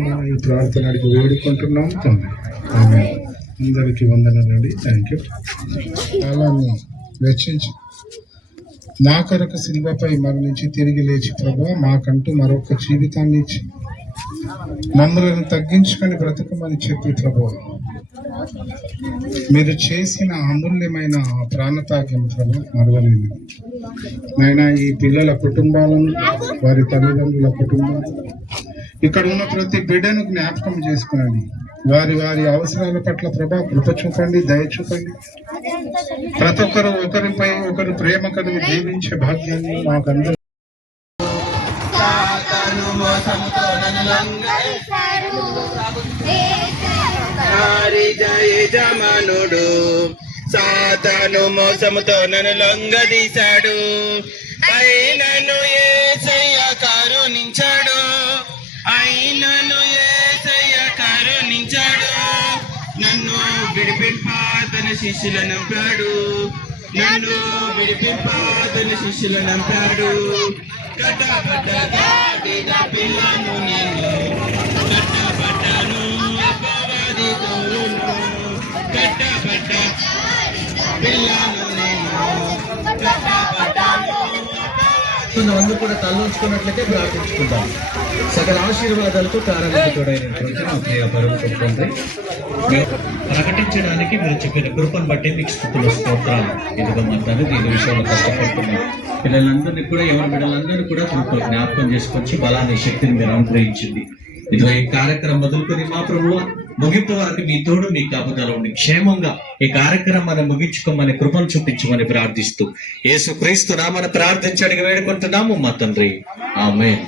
ఈ ప్రార్థన అడిగి వేడుకుంటున్నాం తండ్రి. అందరికీ వందనాలండి. Thank you. కాలాన్ని వెచ్చించి మా కొరకు శిలువపై మరణించి తిరిగి లేచి ప్రభు మాకంటూ మరొక జీవితాన్ని ఇచ్చి మమ్మల్ని తగ్గించుకొని బ్రతకమని చెప్పి ప్రభు మీరు చేసిన అమూల్యమైన ప్రాణత్యాగం ప్రభు మరవలేదు. నాయనా, ఈ పిల్లల కుటుంబాలను, వారి తల్లిదండ్రుల కుటుంబాలను, ఇక్కడ ఉన్న ప్రతి బిడ్డను జ్ఞాపకం చేసుకునండి. వారి వారి అవసరాల పట్ల ప్రభా కృప చూపండి, దయ చూపండి. ప్రతి ఒక్కరు ఒకరిపై ఒకరు ప్రేమ కలిగి జీవించే భాగ్యాన్ని మాకందరూ యజమానుడు సాతాను మోసముతో నన్ను లొంగదీశాడు. అయినను యేసయ్య కరుణించాడు, అయినను యేసయ్య కరుణించాడు. నన్ను విడిపింపాతన శిష్యుల నంపాడు, నన్ను విడిపింపాతన శిష్యుల నంపాడు. కట్టబడ్డగా పిల్లను నేను కట్టబడ్డాను, అపవాది తోలును కట్టబడ్డ పిల్లను నేను కట్టబడ్డాను. అందరూ కూడా తలలోంచుకున్నట్లయితే ప్రార్థించుకుంటాం. సకల ఆశీర్వాదాలతో ప్రారంభించుకోవడానికి మా ప్రియ పరమతండ్రి, ప్రకటించడానికి మీరు చెప్పిన కృపను బట్టి మీకు స్థుతులు స్తోత్రాలు. ఇదిగో మా తండ్రి దీని విషయంలో కష్టపడుతున్నాం. పిల్లలందరినీ కూడా, ఎవరి బిడ్డలందరినీ కూడా కృప జ్ఞాపకం చేసుకొచ్చి బలాన్ని శక్తిని మీరు అనుగ్రహించింది. ఇదిగో ఈ కార్యక్రమం మొదలుకొని మా ప్రభువా ముగింపు వరకు మీ తోడు, మీ కాపుదల ఉండి క్షేమంగా ఈ కార్యక్రమాన్ని ముగించుకోమని కృపను చూపించమని ప్రార్థిస్తూ యేసుక్రీస్తు నామమున ప్రార్థించడానికి వేడుకుంటున్నాము మా తండ్రి. ఆమేన్.